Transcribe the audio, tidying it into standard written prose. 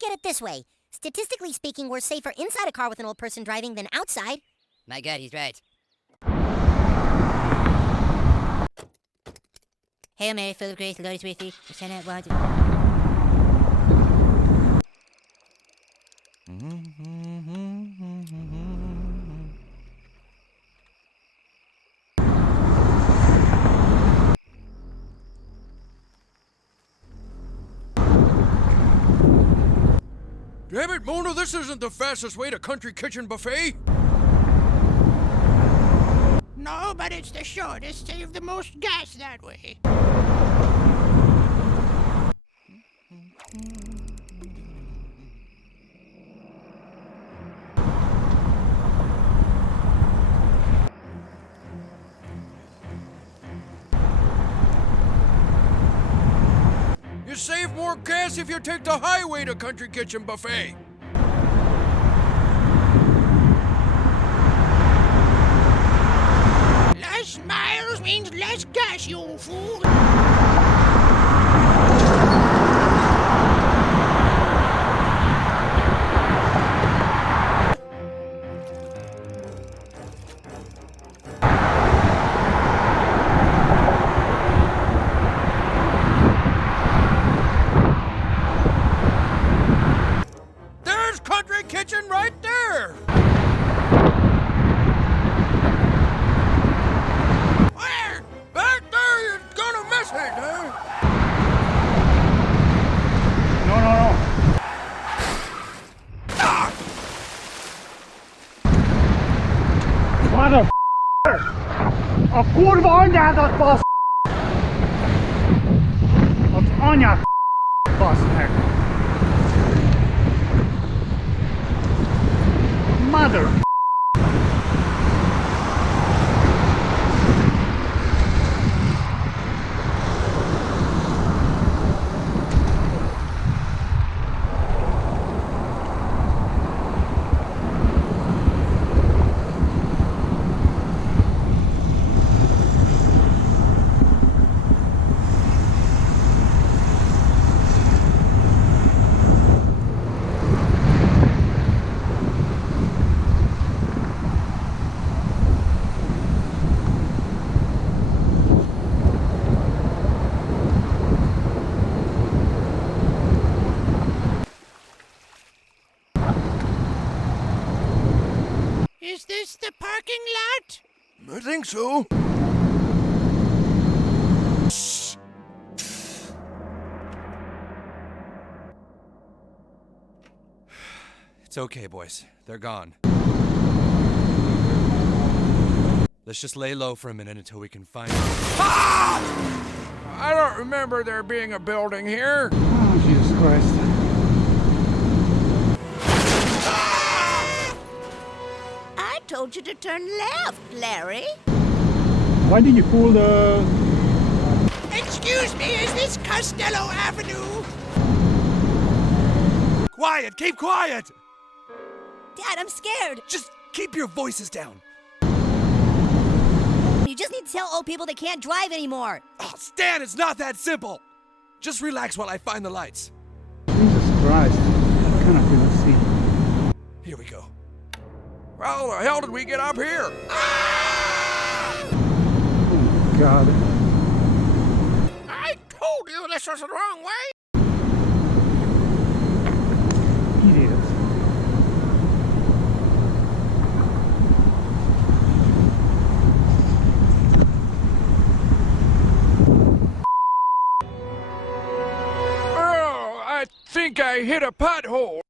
look at it this way. Statistically speaking, we're safer inside a car with an old person driving than outside. My God, he's right. Hail Mary, full of grace, the Lord is with thee. The Senate wants... Damn it, Mona, this isn't the fastest way to Country Kitchen Buffet. No, but it's the shortest. Save the most gas that way. You save more gas if you take the highway to Country Kitchen Buffet. Less miles means less gas, you fool. There's Country Kitchen right there. Where? Back there, you're gonna miss it, huh? No. Mother O kurwa Ania to bas. Od Ania basnek. Mother. Is this the parking lot? I think so. It's okay, boys. They're gone. Let's just lay low for a minute until we can find... Ah! I don't remember there being a building here. Oh, Jesus Christ. I told you to turn left, Larry. Why did you pull the... Excuse me, is this Costello Avenue? Quiet! Keep quiet! Dad, I'm scared. Just keep your voices down. You just need to tell old people they can't drive anymore. Oh, Stan, it's not that simple. Just relax while I find the lights. Jesus Christ. I cannot even see. Here we go. How the hell did we get up here? Oh, God. I told you this was the wrong way. Idiot. Oh, I think I hit a pothole.